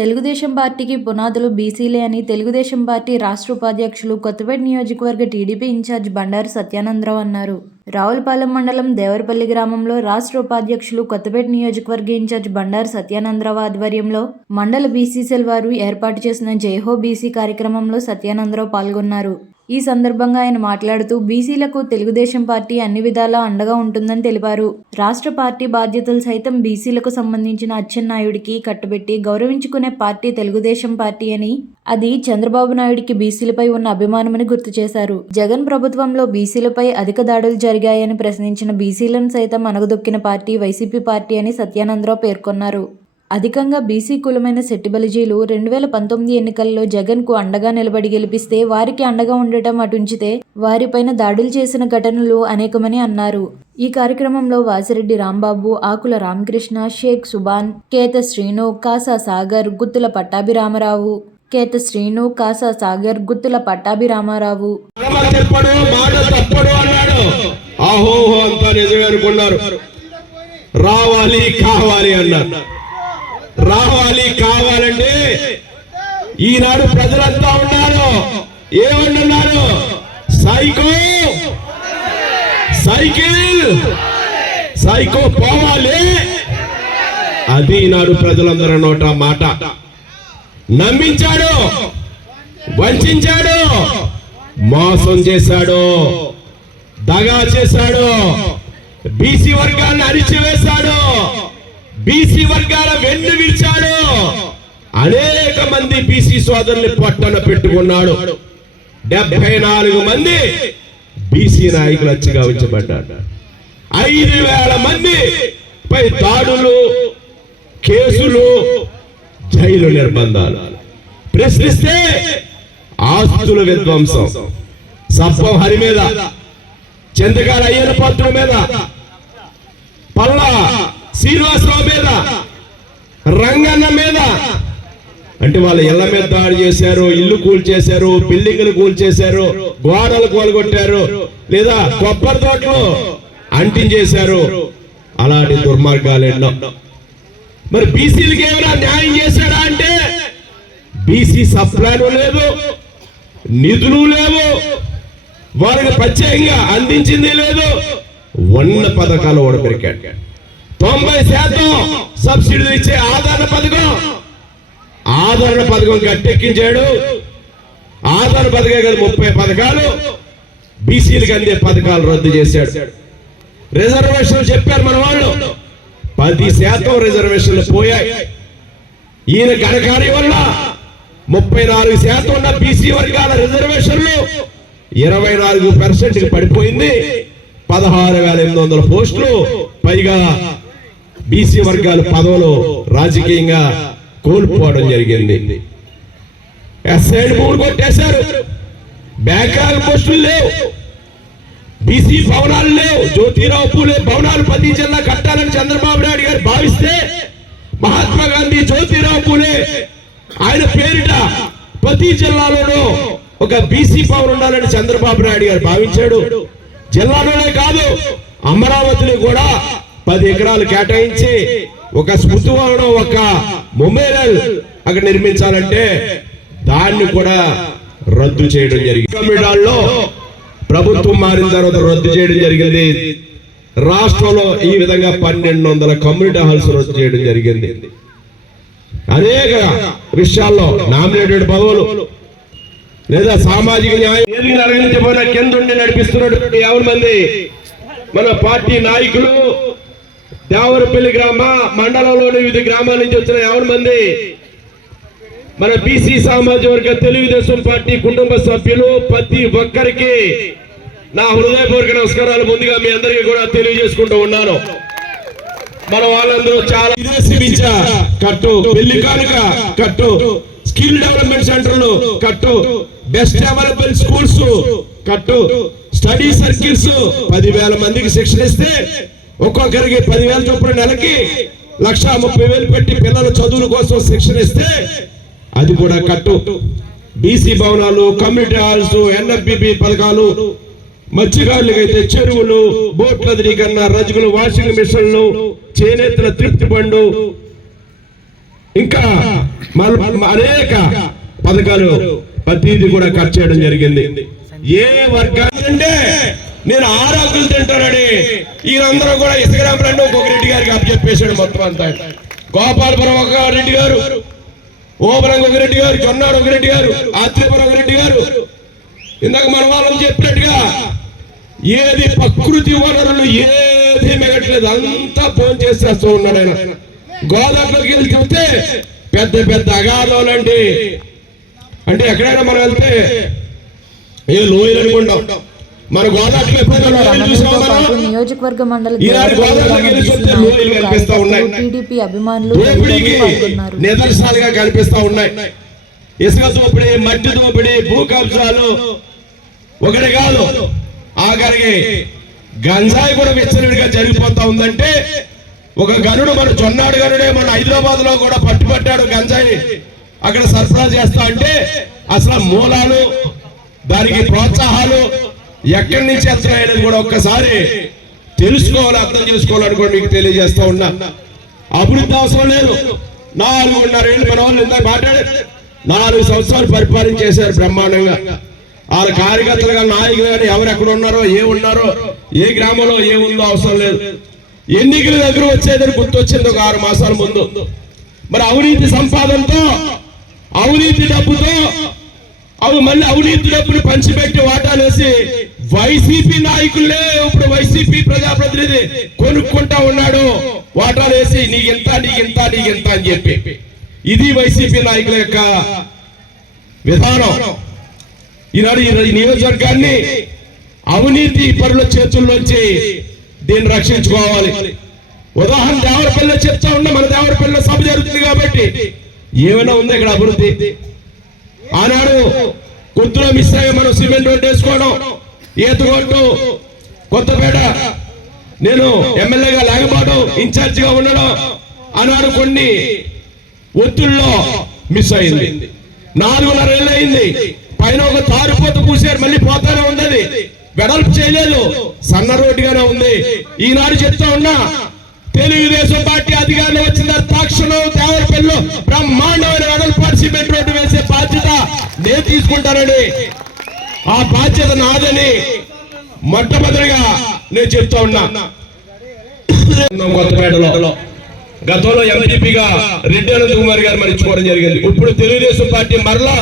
తెలుగుదేశం పార్టీకి పునాదులు బీసీలే అని తెలుగుదేశం పార్టీ రాష్ట్ర ఉపాధ్యక్షులు, కొత్తపేట నియోజకవర్గ టీడీపీ ఇన్ఛార్జ్ బండారు సత్యానందరావు అన్నారు. రావులపాలెం మండలం దేవరపల్లి గ్రామంలో రాష్ట్ర ఉపాధ్యక్షులు, కొత్తపేట నియోజకవర్గ ఇన్ఛార్జ్ బండారు సత్యానందరావు ఆధ్వర్యంలో మండల బీసీ సెల్ వారు ఏర్పాటు చేసిన జైహో బీసీ కార్యక్రమంలో సత్యానందరావు పాల్గొన్నారు. ఈ సందర్భంగా ఆయన మాట్లాడుతూ బీసీలకు తెలుగుదేశం పార్టీ అన్ని విధాలా అండగా ఉంటుందని తెలిపారు. రాష్ట్ర పార్టీ బాధ్యతలు సైతం బీసీలకు సంబంధించిన అచ్చెన్నాయుడికి కట్టబెట్టి గౌరవించుకునే పార్టీ తెలుగుదేశం పార్టీ అని, అది చంద్రబాబు నాయుడికి బీసీలపై ఉన్న అభిమానమని గుర్తు చేశారు. జగన్ ప్రభుత్వంలో బీసీలపై అధిక దాడులు జరిగాయని ప్రశ్నించిన బీసీలను సైతం అణగదొక్కిన పార్టీ వైసీపీ పార్టీ అని సత్యానందరావు పేర్కొన్నారు. అధికంగా బీసీ కులమైన శెట్టిబలిజీలు 2019 ఎన్నికల్లో జగన్కు అండగా నిలబడి గెలిపిస్తే వారికి అండగా ఉండటం అటుంచితే వారిపైన దాడులు చేసిన ఘటనలు అనేకమని అన్నారు. ఈ కార్యక్రమంలో వాసిరెడ్డి రాంబాబు, ఆకుల రామకృష్ణ, షేక్ సుబాన్, కేత శ్రీను, కాసా సాగర్, గుత్తుల పట్టాభిరామారావు, రావాలి కావాలంటే ఈనాడు ప్రజలంతా ఉన్నారు. ఏమంటున్నారు? సైకో పోవాలి. అది ఈనాడు ప్రజలందరూ నోట మాట. నమ్మించాడు, వంచాడు, మోసం చేశాడు, దగా చేశాడు, బీసీ వర్గాన్ని అరిచివేశాడు, బీసీ వర్గాల వెన్ను విరిచాడు. అనేక మంది బీసీ సోదరుల్ని పట్టణ పెట్టుకున్నాడు. 74 మంది బీసీ నాయకులు అచ్చిగా ఉంచబడ్డారు. 5,000 మంది పై దాడులు, కేసులు, జైలు నిర్బంధాలు. ప్రశ్నిస్తే ఆస్తుల విధ్వంసం. సప్పం హరి మీద, చంద్రగారు అయ్యన పాత్ర మీద, పల్లా శ్రీనివాసరావు మీద, రంగన్న మీద, అంటే వాళ్ళ ఇళ్ల మీద దాడి చేశారు, ఇల్లు కూల్చేశారు, బిల్డింగ్లు కూల్చేశారు, గోడలు కూలగొట్టారు, లేదా కొబ్బరి తోటలు అంటించేశారు. అలాంటి దుర్మార్గాలు ఎన్నో. మరి బీసీలకి ఏమైనా న్యాయం చేశాడా అంటే బీసీ సప్లాను లేదు, నిధులు లేవు, వారికి ప్రత్యేకంగా అందించింది లేదు. ఉన్న పథకాలు ఓడపెరికాడు. 90% సబ్సిడీలు ఇచ్చే ఆదరణ పథకం గట్టెక్కించాడు. ఆదరణ పథకం కదా 30 పథకాలు బీసీలకు అందే పథకాలు రద్దు చేశాడు. రిజర్వేషన్లు చెప్పారు మన వాళ్ళు, 10% రిజర్వేషన్లు పోయాయి. ఈయన ఘనకార్య వల్ల 34% ఉన్న బీసీ వర్గాల రిజర్వేషన్లు 24% పడిపోయింది. 16,800 పోస్టులు పైగా బీసీ వర్గాల పదవులు రాజకీయంగా కోల్పోవడం జరిగింది. ఎస్ఐడ్ 3 కొట్టేశారు. బ్యాక్లాగ్ పోస్టులు లేవు, బీసీ భవనాలు లేవు. జ్యోతిరావు పూలే భవనాలు ప్రతి జిల్లా కట్టాలని చంద్రబాబు నాయుడు గారు భావిస్తే, మహాత్మా గాంధీ జ్యోతిరావు పూలే ఆయన పేరిట ప్రతి జిల్లాలోనూ ఒక బీసీ భవన్ ఉండాలని చంద్రబాబు నాయుడు గారు భావించాడు. జిల్లాలోనే కాదు, అమరావతిలో కూడా 10 ఎకరాలు కేటాయించి ఒక స్మృతి భవనం, ఒక మొమేరల్ అక్కడ నిర్మించాలంటే దాన్ని కూడా రద్దు చేయడం జరిగింది. కమిటాల్లో ప్రభుత్వం మారిన తర్వాత రద్దు చేయడం జరిగింది. రాష్ట్రంలో ఈ విధంగా 1200 కమ్యూనిటీ హాల్స్ రద్దు చేయడం జరిగింది. అనేక విషయాల్లో నామినేటెడ్ పదవులు లేదా సామాజిక న్యాయం అరగించబోయిన కింద నడిపిస్తున్నటువంటి 50 మంది మన పార్టీ నాయకులు, దేవరపల్లి గ్రామ మండలంలోని వివిధ గ్రామాల నుంచి వచ్చిన 50 మంది మన బీసీ సామాజిక వర్గ తెలుగుదేశం పార్టీ కుటుంబ సభ్యులు, ప్రతి ఒక్కరికి నా హృదయపూర్వక నమస్కారాలు ముందుగా మీ అందరికీ కూడా తెలియజేసుకుంటూ ఉన్నాను. మన వాళ్ళందరూ చాలా విదేశీ విద్య కట్టు, పెళ్లి కానుక కట్టు, స్కిల్ డెవలప్మెంట్ సెంటర్లు కట్టు, బెస్ట్ అవైలబుల్ స్కూల్స్ కట్టు, స్టడీ సర్కిల్స్ 10,000 మందికి శిక్షణ ఇస్తే ఒక్కొక్కరికి 10,000 చొప్పున నెలకి 1,30,000 పెట్టి పిల్లల చదువుల కోసం శిక్షణ ఇస్తే అది కూడా కట్టు. బీసీ భవనాలు, కమ్యూనిటీ హాల్స్, ఎన్ఎఫ్బిపి పథకాలు, మత్స్యకారులకైతే చెరువులు, బోట్ల ధృవీకరణ, రజకులు వాషింగ్ మిషన్లు, చేనేతల తృప్తి బండు, ఇంకా అనేక పథకాలు ప్రతిదీ కూడా ఖర్చు చేయడం జరిగింది. ఏ వర్గాలంటే నేను 6 అంకులు తింటానని వీరందరూ కూడా ఇసుకరాంపరండి ఒక్కొక్క రెడ్డి గారికి అప్పచెప్పేశాడు మొత్తం అంతా. గోపాలపురం ఒక రెడ్డి గారు, ఓబరంగ ఒక రెడ్డి గారు, జొన్నాడు ఒక రెడ్డి గారు, ఆత్రేపురం ఒక రెడ్డి గారు. ఇందాక మన వాళ్ళని చెప్పినట్టుగా ఏది ప్రకృతి వనరులు ఏది మిగట్లేదు, అంతా ఫోన్ చేసేస్తూ ఉన్నాడు ఆయన. గోదావరిలోకి వెళ్ళి చూస్తే పెద్ద పెద్ద అగాధాలండి. అంటే ఎక్కడైనా మనం వెళ్తే ఏ లోయలు అనుకుంటాం, మన గోదావరి నియోజకవర్గ మండలి టీడీపీ అభిమానులు నిదర్శనాలుగా కనిపిస్తా ఉన్నాయి. ఇసుక దోపిడీ, మట్టి దోపిడీ, భూ కబ్జాలు ఒకటి కాదు, ఆఖరికి గంజాయి కూడా విచ్చలవిడిగా జరిగిపోతా ఉందంటే ఒక గనుడు మన జొన్నాడు గనుడే మన హైదరాబాద్ లో కూడా పట్టుబట్టాడు గంజాయి అక్కడ సరఫరా చేస్తా అంటే అసలు మూలాలు దానికి ప్రోత్సాహాలు ఎక్కడి నుంచి వెళ్తున్నాయనేది కూడా ఒక్కసారి తెలుసుకోవాలి, అర్థం చేసుకోవాలని కూడా మీకు తెలియజేస్తా ఉన్నా. అభివృద్ధి అవసరం లేదు. 4.5 ఏళ్ళు మన వాళ్ళు ఇందాక మాట్లాడారు. 4 సంవత్సరాలు పరిపాలన చేశారు బ్రహ్మాండంగా. వాళ్ళ కార్యకర్తలుగా నాయకులు కానీ ఎవరు ఎక్కడ ఉన్నారో, ఏ ఉన్నారో, ఏ గ్రామంలో ఏముందో అవసరం లేదు. ఎన్నికల దగ్గర వచ్చేదని గుర్తొచ్చింది ఒక 6 మాసాల ముందు. మరి అవినీతి సంపాదనతో, అవినీతి డబ్బుతో మళ్ళీ అవినీతి డబ్బుని పంచిపెట్టి వాటాలేసి వైసీపీ నాయకులే ఇప్పుడు వైసీపీ ప్రజాప్రతినిధి కొనుక్కుంటా ఉన్నాడు వాటాలేసి, నీకెంత నీకెంత నీకెంత అని చెప్పి. ఇది వైసీపీ నాయకుల యొక్క విధానం. ఈనాడు ఈ నియోజకవర్గాన్ని అవినీతి పరుల చేతుల్లోంచి దీన్ని రక్షించుకోవాలి. ఉదాహరణ దేవరపల్లిలో చెప్తా ఉన్నా, మన దేవరపల్లిలో సభ జరుగుతుంది కాబట్టి ఏమైనా ఉంది ఇక్కడ అభివృద్ధి? ఆనాడు కొద్దిలో మిస్ అయ్యి మనం సిమెంట్ రోడ్డు వేసుకోవడం, ఈతగొట్టు, కొత్తపేట నేను ఎమ్మెల్యేగా లేకపోవడం, ఇన్ఛార్జిగా ఉండడం ఆనాడు కొన్ని ఒత్తుల్లో మిస్ అయింది. 4.5 ఏళ్ళు అయింది. పైన ఒక తారుపోత పూసారు, మళ్ళీ పోతానే ఉన్నది, వెడల్పు చేయలేదు, సన్న రోడ్డుగానే ఉంది. ఈనాడు చెప్తా ఉన్నా, తెలుగుదేశం పార్టీ అధికారంలో వచ్చిన తక్షణం దేవరపల్లిలో బ్రహ్మాండమైన వెడల్పాటి సిమెంట్ రోడ్డు వేసే బాధ్యత నేను తీసుకుంటానని, ఆ బాధ్యత నాదని మొట్టమొదటిగా నేను చెప్తా ఉన్నా. కొత్తపేటలో గతంలో ఎంపీగా రెడ్డి అనంత్ కుమార్ గారు మరించుకోవడం జరిగింది. ఇప్పుడు తెలుగుదేశం పార్టీ మరలా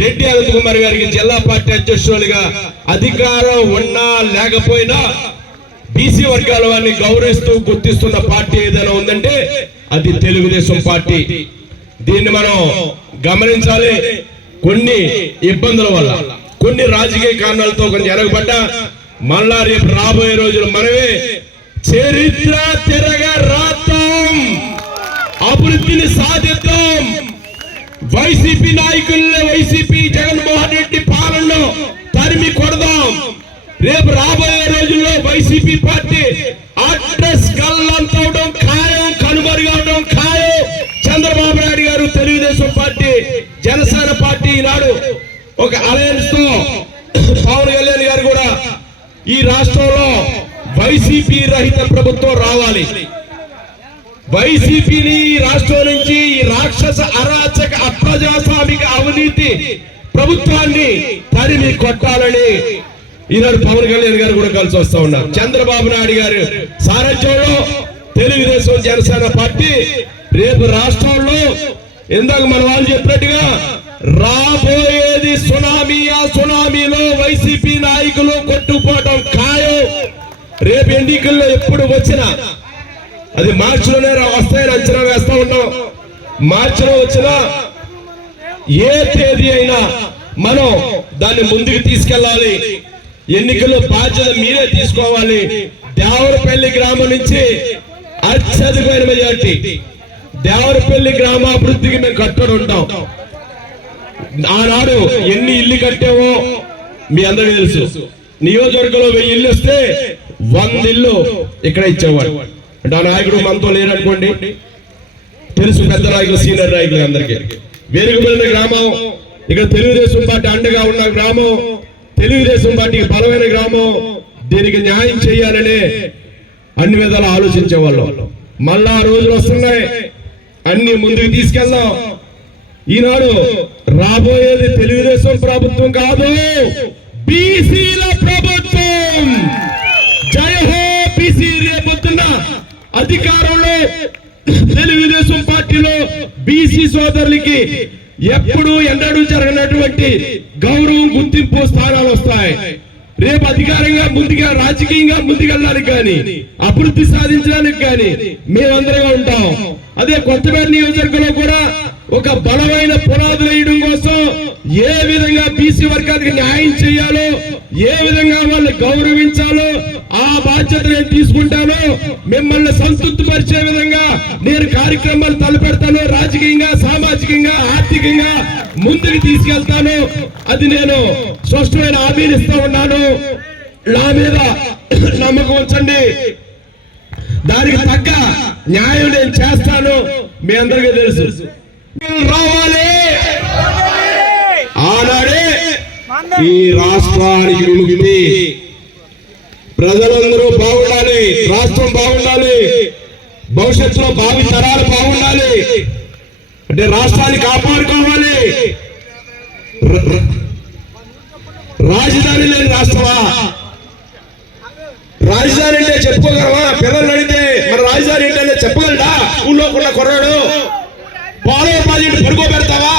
రెడ్డి అనంత్ కుమార్ గారికి జిల్లా పార్టీ అధ్యక్షులుగా అధికారం ఉన్నా లేకపోయినా బీసీ వర్గాల వారిని గౌరవిస్తూ గుర్తిస్తున్న పార్టీ ఏదైనా ఉందంటే అది తెలుగుదేశం పార్టీ. దీన్ని మనం గమనించాలి. కొన్ని ఇబ్బందుల వల్ల, కొన్ని రాజకీయ కారణాలతో కొంచెం వెనకబడ్డ మళ్ళా రేపు రాబోయే రోజులు మనమే చరిత్ర తిరగా రాద్దాం, అభివృద్ధిని సాధిద్దాం. వైసీపీ నాయకుల్ని, వైసీపీ జగన్మోహన్ రెడ్డి పాలనలో తరిమి కొడదాం. రేపు రాబోయే రోజుల్లో వైసీపీ పార్టీ అడ్రస్ గల్లంతవడం ఖాయం, కనుమరుగవడం ఖాయం. చంద్రబాబు నాయుడు గారు, తెలుగుదేశం పార్టీ, జనసేన పార్టీ ఈనాడు ఒక అలయన్స్ తో, పవన్ కళ్యాణ్ గారు కూడా ఈ రాష్ట్రంలో వైసీపీ రహిత ప్రభుత్వం రావాలి. వైసీపీని ఈ రాష్ట్రం నుంచి ఈ రాక్షస అరాచక అప్రజాస్వామిక అవినీతి ప్రభుత్వాన్ని తరిమి కొట్టాలని ఈనాడు పవన్ కళ్యాణ్ గారు కూడా కలిసి వస్తా ఉన్నారు. చంద్రబాబు నాయుడు గారు సారథ్యంలో తెలుగుదేశం జనసేన పార్టీ రేపు రాష్ట్రంలో ఇందాక మన వాళ్ళు చెప్పినట్టుగా రాబోయేది సునామీ. ఆ సునామీలో వైసీపీ నాయకులు కొట్టుకుపోవడం ఖాయం. రేపు ఎన్నికల్లో ఎప్పుడు వచ్చినా అది మార్చిలోనే వస్తాయని అంచనా వేస్తా ఉన్నాం. మార్చిలో వచ్చినా ఏ తేదీ అయినా మనం దాన్ని ముందుకు తీసుకెళ్లాలి. ఎన్నికల్లో బాధ్యత మీరే తీసుకోవాలి. దేవరపల్లి గ్రామం నుంచి అత్యధికమైన మెజార్టీ దేవరపల్లి గ్రామాభివృద్ధికి మేము కట్టుబడి ఉంటాం. ఆనాడు ఎన్ని ఇల్లు కట్టామో మీ అందరికీ తెలుసు. నియోజకవర్గంలో 1000 ఇల్లు వస్తే 100 ఇల్లు ఇక్కడ ఇచ్చేవాడు. అంటే ఆ నాయకుడు మనతో లేరనుకోండి, తెలుసు, పెద్ద నాయకులు, సీనియర్ నాయకులు అందరికీ. వేరుకుపోయిన గ్రామం, ఇక్కడ తెలుగుదేశం పార్టీ అండగా ఉన్న గ్రామం, తెలుగుదేశం పార్టీకి బలమైన గ్రామం. దీనికి న్యాయం చేయాలనే అన్ని విధాలు ఆలోచించేవాళ్ళం. మళ్ళా రోజులు వస్తున్నాయి. అన్ని ముందుకు తీసుకెళ్దాం. ఈనాడు రాబోయేది తెలుగుదేశం ప్రభుత్వం కాదు, బీసీల ప్రభుత్వం. జై హో బీసీ. రేపొద్దున్న అధికారంలో తెలుగుదేశం పార్టీలో బీసీ సోదరులకి ఎప్పుడు ఎన్నడూ జరగనటువంటి గౌరవం, గుర్తింపు, స్థానాలు వస్తాయి. రేపు అధికారంగా ముందుగా రాజకీయంగా ముందుకెళ్ళడానికి కానీ అభివృద్ధి సాధించడానికి కానీ మేమందరం ఉంటాం. అదే కొత్తపేట నియోజకవర్గంలో కూడా ఒక బలమైన పునాదులు వేయడం కోసం ఏ విధంగా బీసీ వర్గానికి న్యాయం చేయాలో, ఏ విధంగా వాళ్ళని గౌరవించాలో ఆ బాధ్యత నేను తీసుకుంటాను. మిమ్మల్ని సంతృప్తి పరిచే విధంగా నేను కార్యక్రమాలు తలపెడతాను. రాజకీయంగా, సామాజికంగా, ఆర్థికంగా ముందుకు తీసుకెళ్తాను. అది నేను స్పష్టమైన హామీని ఇస్తా ఉన్నాను. నా మీద నమ్మకం ఉంచండి. దానికి తగ్గ న్యాయం నేను చేస్తాను. మీ అందరికీ తెలుసు. రావాలి. ఆనాడే ఈ రాష్ట్రానికి విముక్తి. ప్రజలందరూ బాగుండాలి, రాష్ట్రం బాగుండాలి, భవిష్యత్తులో భావి తరాలు బాగుండాలి అంటే రాష్ట్రాన్ని కాపాడుకోవాలి. రాజధాని లేని రాష్ట్రమా? రాజధాని అంటే చెప్పుకోగలవా? పిల్లలు అడిగితే మన రాజధాని ఏంటంటే చెప్పగలడా? ఊళ్ళో ఉన్న కుర్రాడు పోలవరం ప్రాజెక్టు పడుకోబెడతావా?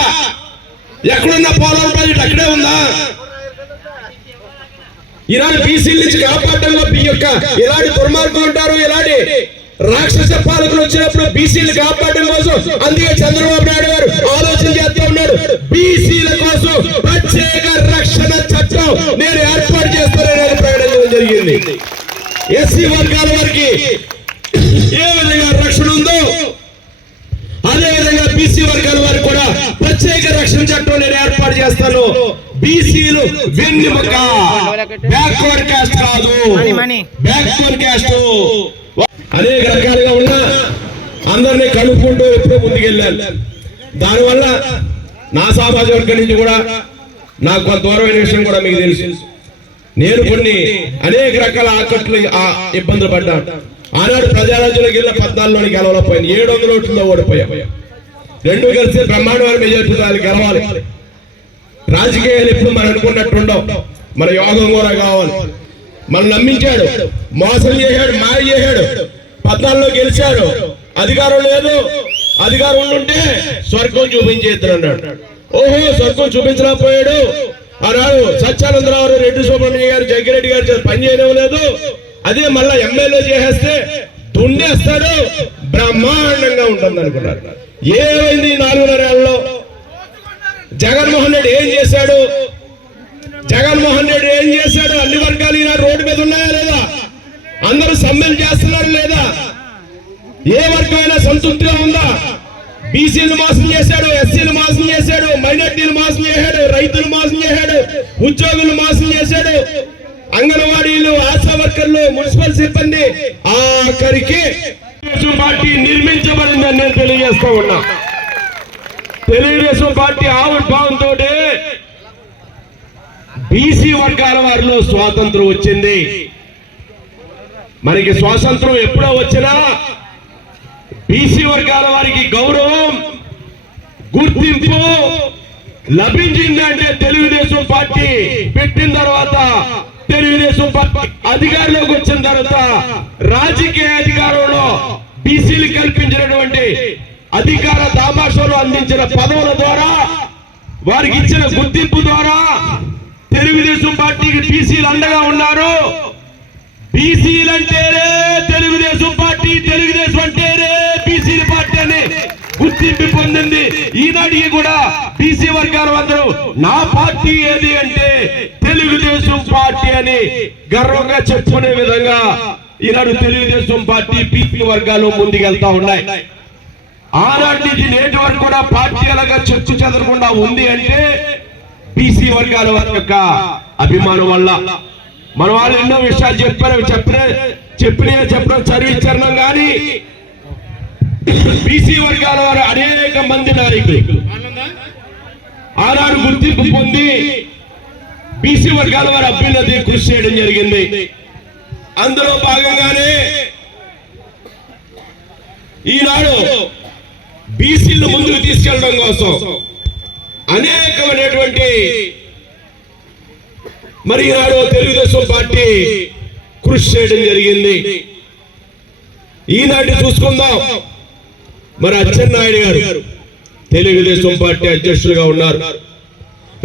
ఎక్కడున్న పోలవరం ప్రాజెక్టు అక్కడే ఉందా? ఇలాంటి బీసీల నుంచి కాపాడడంలో మీ యొక్క ఇలాంటి దుర్మార్గులు ఉంటారు. ఇలాంటి రాక్షస పాలకులు వచ్చినప్పుడు బీసీలు కాపాడడం కోసం అందుకే చంద్రబాబు నాయుడు గారు ఆలోచన చేస్తూ ఉన్నాడు. బీసీల కోసం ప్రత్యేక రక్షణ చట్టం నేను ఏర్పాటు చేస్తానని ప్రకటించడం జరిగింది. ఎస్సీ వర్గాల వారికి ఏ విధంగా రక్షణ ఉందో అదే విధంగా బీసీ వర్గాల వారికి కూడా ప్రత్యేక రక్షణ చట్టం నేను ఏర్పాటు చేస్తాను. బీసీలు వెన్నెముక, బ్యాక్వర్డ్ క్యాస్ట్ కాదు, బ్యాక్వర్డ్ క్యాస్ట్. అనేక రకాలుగా ఉన్నా అందరినీ కలుపుకుంటూ ఎప్పుడో ముందుకెళ్ళాను. దానివల్ల నా సామాజిక వర్గం నుంచి కూడా నాకు కొంత దూరమైన విషయం కూడా మీకు తెలుసు. నేను కొన్ని అనేక రకాల ఆకట్లు ఇబ్బందులు పడ్డాను. ఆనాడు ప్రజారాజ్యంలోకి వెళ్ళిన 14లోని గెలవలేకపోయాను. 700 ఓట్లతో ఓడిపోయాను. రెండు కలిసి బ్రహ్మాండమైన మెజార్టీ గెలవాలి. రాజకీయాలు ఎప్పుడు మనం అనుకున్నట్టు ఉండవు. మన యోగం కూడా కావాలి. మనం నమ్మించాడు, మోసం చేశాడు, మాయ చేశాడు. 14లో గెలిచాడు, అధికారం లేదు. అధికారం ఉంటే స్వర్గం చూపించేద్దరు అన్నాడు. ఓహో, స్వర్గం చూపించలేకపోయాడు. ఆనాడు సత్యానందరావు, రెడ్డి సుబ్రహ్మణ్య గారు, జగ్గిరెడ్డి గారు పని చేయడం లేదు. అదే మళ్ళా ఎమ్మెల్యే చేసేస్తే దుండేస్తాడు, బ్రహ్మాండంగా ఉంటుంది అనుకున్నారు. ఏమైంది 4.5 ఏళ్లలో? జగన్మోహన్ రెడ్డి ఏం చేశాడు? అన్ని వర్గాలు ఈనాడు రోడ్డు మీద ఉన్నాయా లేదా? అందరూ సమ్మెలు చేస్తున్నారు లేదా? ఏ వర్గమైనా సంతృప్తిగా ఉందా? బీసీలు మోసం చేశాడు, ఎస్సీలు మోసం చేశాడు, మైనార్టీలు మోసం చేశాడు, రైతులు మోసం చేశాడు, ఉద్యోగులు మోసం చేశాడు, అంగన్వాడీలు, ఆశా వర్కర్లు, మున్సిపల్ సిబ్బంది. ఆఖరికి తెలుగుదేశం పార్టీ నిర్మించబడిందని నేను తెలియజేస్తూ ఉన్నా. తెలుగుదేశం పార్టీ ఆవిర్భావంతో బీసీ వర్గాల వారిలో స్వాతంత్రం వచ్చింది. మనకి స్వాతంత్రం ఎప్పుడో వచ్చినా బీసీ వర్గాల వారికి గౌరవం, గుర్తింపు లభించిందంటే తెలుగుదేశం పార్టీ పెట్టిన తర్వాత, తెలుగుదేశం పార్టీ అధికారంలోకి వచ్చిన తర్వాత రాజకీయ అధికారంలో బీసీలు కల్పించినటువంటి అధికార దామాషాలు అందించిన పదవుల ద్వారా, వారికి ఇచ్చిన గుర్తింపు ద్వారా తెలుగుదేశం పార్టీకి బీసీలు అండగా ఉన్నారు. బీసీలంటేనే తెలుగుదేశం పార్టీ, తెలుగుదేశం అంటేనే బీసీల పార్టీ అని గుర్తింపు పొందింది. ఈనాటికి కూడా బీసీ వర్గాల అందరూ నా పార్టీ ఏది అంటే తెలుగుదేశం పార్టీ అని గర్వంగా చెప్పుకునే విధంగా ఈనాడు తెలుగుదేశం పార్టీ, బీసీ వర్గాలు ముందుకెళ్తా ఉన్నాయి. ఆనాటి నుంచి నేటి వరకు కూడా పార్టీ అలాగా చర్చ చెదరకుండా ఉంది అంటే బీసీ వర్గాల వారి యొక్క అభిమానం వల్ల. మన వాళ్ళు ఎన్నో విషయాలు చెప్పడం చదివించడం కానీ బీసీ వర్గాల వారు అనేక మంది నాయకులు ఆనాడు గుర్తింపు పొంది బీసీ వర్గాల వారి అభ్యున్నతి కృషి చేయడం జరిగింది. అందులో భాగంగానే ఈనాడు బీసీలు ముందుకు తీసుకెళ్ళడం కోసం అనేకమైనటువంటి మరి ఈనాడు తెలుగుదేశం పార్టీ కృషి చేయడం జరిగింది. ఈనాటి చూసుకుందాం, మరి అచ్చెన్నాయుడు గారు తెలుగుదేశం పార్టీ అధ్యక్షులుగా ఉన్నారు.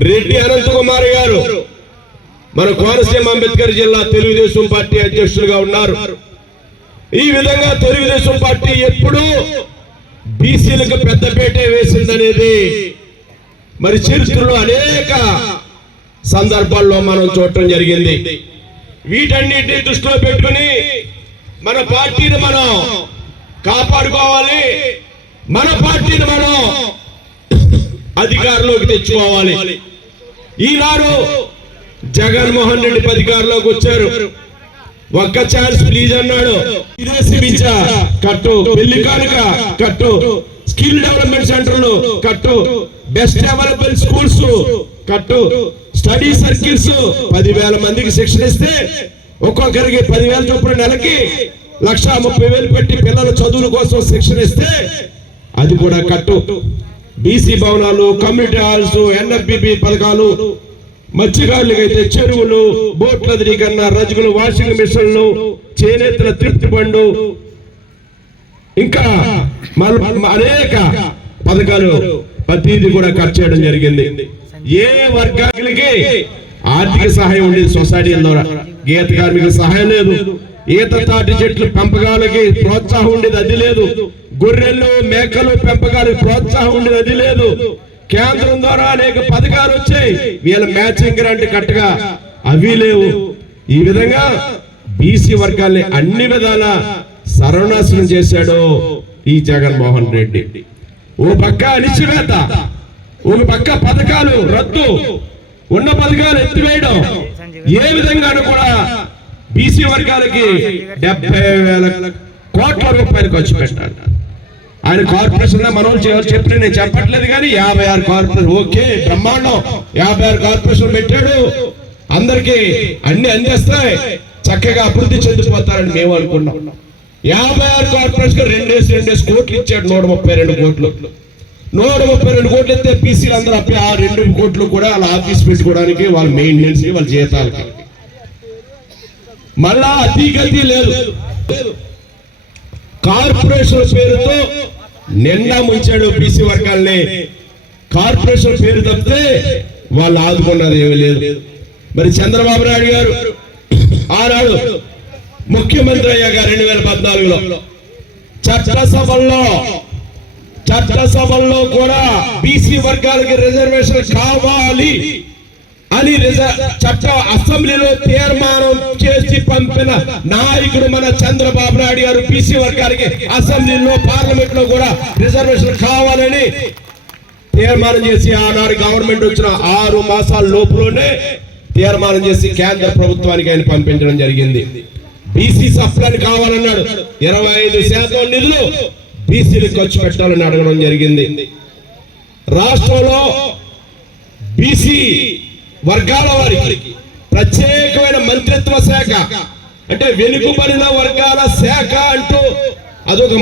రెడ్డి అనంత కుమార్ గారు మన కోనసీమ అంబేద్కర్ జిల్లా తెలుగుదేశం పార్టీ అధ్యక్షులుగా ఉన్నారు. ఈ విధంగా తెలుగుదేశం పార్టీ ఎప్పుడూ బీసీలకు పెద్దపేట వేసిందనేది మరి చరిత్రలో అనేక సందర్భాల్లో మనం చూడటం జరిగింది. వీటన్నిటిని దృష్టిలో పెట్టుకుని మన పార్టీని మనం కాపాడుకోవాలి, మన పార్టీని మనం అధికారంలోకి తెచ్చుకోవాలి. ఈనాడు జగన్మోహన్ రెడ్డి అధికారంలోకి వచ్చారు. ఒక్క ఛాన్స్ ప్లీజ్ అన్నాడు. విదేశీ వీసా కట్టు, పెళ్లి కానుక కట్టు, స్కిల్ డెవలప్మెంట్ సెంటర్లు కట్టు, బెస్ట్ అవైలబుల్ స్కూల్స్ కట్టు, స్టడీ సర్కిల్స్ 10,000 మందికి శిక్షణ ఇస్తే ఒక్కొక్కరికి 10,000 చొప్పున నెలకి 1,30,000 పెట్టి పిల్లల చదువుల కోసం శిక్షణ ఇస్తే అది కూడా కట్టు. బీసీ భవనాలు, కమ్యూనిటీ హాల్స్, ఎన్ఎఫ్బిపి పథకాలు, మత్స్యకారులకైతే చెరువులు, బోట్ల ధృవీకరణ, రజకులు వాషింగ్ మిషన్లు, చేనేతల తృప్తి పండు, ఇంకా అనేక పథకాలు ప్రతిదీ కూడా ఖర్చు చేయడం జరిగింది. ఏ వర్గాలకి ఆర్థిక సహాయం ఉండేది సొసైటీల ద్వారా, గీత కార్మికుల సహాయం లేదు. ఈత తాటి చెట్లు పెంపకాలకి ప్రోత్సాహం ఉండేది, అది లేదు. గొర్రెలు మేకలు పెంపకాలకు ప్రోత్సాహం ఉండేది, అది లేదు. కేంద్రం ద్వారా అనేక పథకాలు వచ్చాయి, వీళ్ళ మ్యాచింగ్ గ్రాంట్ కట్టగా అవి లేవు. ఈ విధంగా బీసీ వర్గాల్ని అన్ని విధాల సర్వనాశనం చేశాడు ఈ జగన్మోహన్ రెడ్డి. ఓ పక్క అణిచివేత, ఒక పక్క పథకాలు రద్దు, ఉన్న పథకాలు ఎత్తివేయడం, ఏ విధంగానూ కూడా బీసీ వర్గాలకి 70,000 కోట్ల రూపాయలు ఖర్చు పెట్టాడు. ఆయన కార్పొరేషన్ మనం చెప్పిన నేను చెప్పట్లేదు కానీ 56 కార్పొరేషన్, ఓకే బ్రహ్మాండం, 56 కార్పొరేషన్ పెట్టాడు. అందరికి అన్ని అందిస్తాయి, చక్కగా అభివృద్ధి చెందిపోతారని మేము అనుకున్నాం. 56 కార్పొరేషన్ 2 కోట్లు ఇచ్చాడు. 132 కోట్లు, 132 కోట్లు ఇస్తే బీసీలు అందరూ అప్పుడు ఆ 2 కోట్లు కూడా వాళ్ళ ఆఫీస్ పెట్టుకోవడానికి, వాళ్ళ మెయింటెనెన్స్, వాళ్ళ జీతాలకి. మళ్ళా అతిగతి లేదు. కార్పొరేషన్ పేరుతో నిండా ముంచాడు బీసీ వర్గాల్ని. కార్పొరేషన్ పేరు తప్పితే వాళ్ళు ఆదుకున్నది ఏమీ లేదు. మరి చంద్రబాబు నాయుడు గారు ఆనాడు ముఖ్యమంత్రి అయ్యాక 2014లో చట్టసభల్లో కూడా బీసీ వర్గాలకి రిజర్వేషన్ కావాలి అని చట్ట అసెంబ్లీలో తీర్మానం చేసి పంపిన నాయకుడు మన చంద్రబాబు నాయుడు గారు. బీసీ వర్గాలకి అసెంబ్లీలో, పార్లమెంట్ లో కూడా రిజర్వేషన్ కావాలని తీర్మానం చేసి ఆనాడు గవర్నమెంట్ వచ్చిన 6 మాసాల లోపులోనే తీర్మానం చేసి కేంద్ర ప్రభుత్వానికి ఆయన పంపించడం జరిగింది. బీసీ సప్లాన్ కావాలన్నాడు. 25% నిధులు బీసీలకు ఖర్చు పెట్టాలని అడగడం జరిగింది. రాష్ట్రంలో బీసీ వర్గాల వారికి ప్రత్యేకమైన మంత్రిత్వ శాఖ, అంటే వెనుకబడిన వర్గాల శాఖ అంటూ అదొక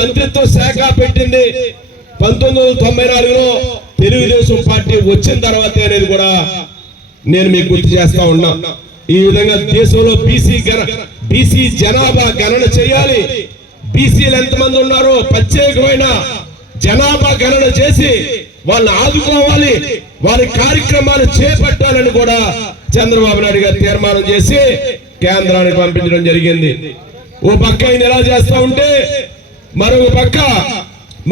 మంత్రిత్వ శాఖ పెట్టింది 1994లో తెలుగుదేశం పార్టీ వచ్చిన తర్వాత అనేది కూడా నేను మీకు గుర్తు చేస్తా ఉన్నా. ఈ విధంగా దేశంలో బీసీ జనాభా గణన చేయాలి. బీసీలు ఎంతమంది ఉన్నారో ప్రత్యేకమైన జనాభా గణన చేసి వాళ్ళని ఆదుకోవాలి, వారి కార్యక్రమాలు చేపట్టాలని కూడా చంద్రబాబు నాయుడు గారు తీర్మానం చేసి కేంద్రానికి పంపించడం జరిగింది. ఓ పక్క ఆయన ఎలా చేస్తా ఉంటే మరొక పక్క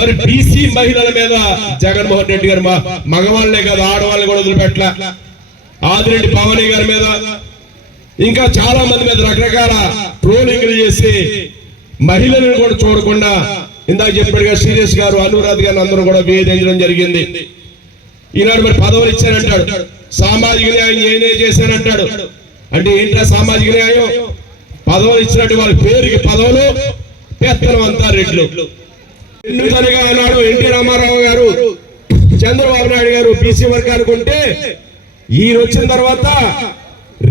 మరి బీసీ మహిళల మీద జగన్మోహన్ రెడ్డి గారు మగవాళ్లే కాదు ఆడవాళ్ళని కూడా వదిలిపెట్ల. ఆదిరెడ్డి పవని గారి మీద, ఇంకా చాలా మంది మీద రకరకాల ట్రోలింగ్లు చేసి మహిళలను కూడా చూడకుండా ఇందాక చెప్పాడుగా శ్రీరేష్ గారు, అనురాధ్ గారు అందరూ కూడా వేధించడం జరిగింది. ఈనాడు మరి పదవులు ఇచ్చానంటాడు, సామాజిక న్యాయం నేనే చేశానంటాడు. అంటే ఏంటా సామాజిక న్యాయం? పదవులు ఇచ్చినట్టు వాళ్ళ పేరుకి పదవులు, పెత్తనం అంతా రెడ్లు. ఎన్నికలుగా అన్నాడు ఎన్టీ రామారావు గారు, చంద్రబాబు నాయుడు గారు బీసీ వర్గానికి ఉంటే ఈయన వచ్చిన తర్వాత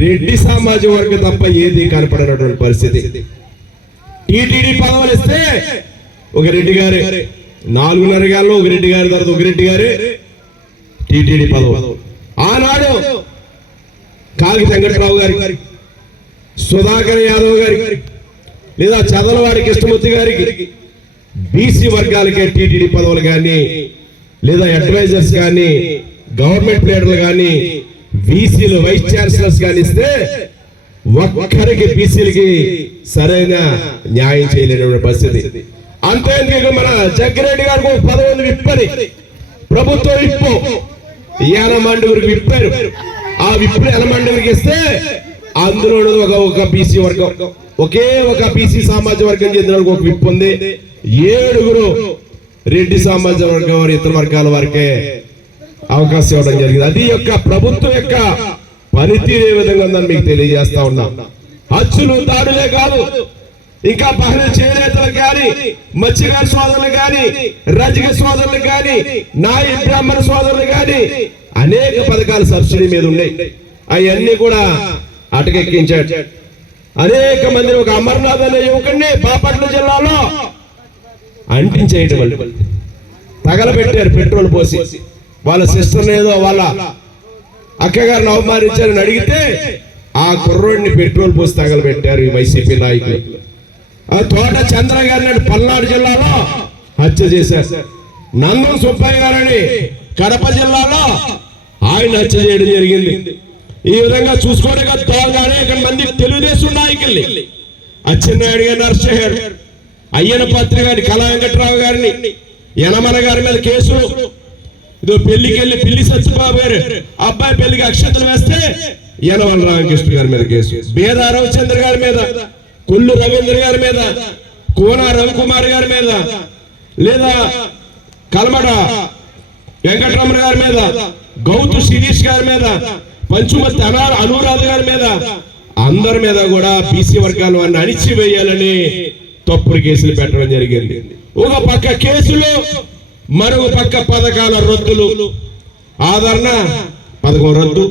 రెడ్డి సామాజిక వర్గం తప్ప ఏది కనపడినటువంటి పరిస్థితి. టీటీడీ పదవులు ఇస్తే ఒక రెడ్డి గారే, 4.5 గంటల్లో ఒక రెడ్డి గారి తర్వాత ఒక రెడ్డి గారే టీటీడీ పదవి. ఆనాడు కాగి వెంకట్రావు గారి, సుధాకర్ యాదవ్ గారి, లేదా చదలవాడి కృష్ణమూర్తి గారికి బీసీ వర్గాలకే టీటీడీ పదవులు కానీ, లేదా అడ్వైజర్స్ కానీ, గవర్నమెంట్ లీడర్లు కానీ, బీసీలు వైస్ ఛాన్సలర్స్ కానీ ఇస్తే ఒక్కరికి బీసీలకి సరైన న్యాయం చేయలేనటువంటి పరిస్థితి. అంతేందుకు మన జగ్గిరెడ్డి గారికి ఒక పదవులు విప్పని ప్రభుత్వం విప్పు యనమండుగురికి విప్పారు. ఆ విప్పులు యనమండుగురికి ఇస్తే అందులో ఒక బీసీ వర్గం, ఒకే ఒక బీసీ సామాజిక వర్గం చెందిన ఒక విప్పు ఉంది. 7 రెడ్డి సామాజిక వర్గం వారి ఇతర వర్గాల వారికే అవకాశం ఇవ్వడం జరిగింది. అది యొక్క ప్రభుత్వం యొక్క పనితీరు ఏ విధంగా ఉందని మీకు తెలియజేస్తా ఉన్నా. హత్యలు దాడులే కాదు, ఇంకా బహిరంగ చేనేతలు కానీ, మత్స్యకార సోదరులు కానీ, రజక సోదరులు కానీ, నాయ బ్రాహ్మణ సోదరులు కానీ అనేక పథకాలు సబ్సిడీ మీద ఉన్నాయి. అవన్నీ కూడా అటకెక్కించాడు. అనేక మంది ఒక అమర్నాథ్ అనే యువకుడిని బాపట్ల జిల్లాలో అంటించేయటం తగలబెట్టారు పెట్రోల్ పోసి. వాళ్ళ సిస్టర్ ఏదో వాళ్ళ అక్కగారిని అవమానించారని అడిగితే ఆ కుర్రోడిని పెట్రోల్ పోసి తగలబెట్టారు ఈ వైసీపీ నాయకులు. ఆ తోట చంద్ర గారిని పల్నాడు జిల్లాలో హత్య చేశారు. నందం సుబ్బయ్య గారని కడప జిల్లాలో ఆయన హత్య చేయడం జరిగింది. ఈ విధంగా చూసుకోవడానికి తోగానే ఇక్కడ మంది తెలుగుదేశం నాయకుల్ని అచ్చెన్నాయుడు గారి నరశేఖర్, అయ్యన పాత్రి గారి, కళా వెంకట్రావు గారిని, యనమల గారి మీద కేసులు. ఇదో పెళ్లికి వెళ్ళి పిల్లి సత్యబాబు గారు అబ్బాయి పెళ్లికి అక్షతలు వేస్తే యనమల రామకృష్ణ గారి మీద కేసు, బేదా రవిచంద్ర గారి మీద, కొల్లు రవీంద్ర గారి మీద, కోన రవికుమార్ గారి మీద, లేదా కలమడ వెంకటరమణ గారి మీద, గౌతు శిరీష్ గారి మీద, పంచుమతి అనురాధ గారి మీద, అందరి మీద కూడా బీసీ వర్గాల వారిని అణిచివేయాలని తప్పుడు కేసులు పెట్టడం జరిగింది. ఒక పక్క కేసులు, మరొక పక్క పథకాల రద్దులు, ఆదరణ పథకం రద్దు.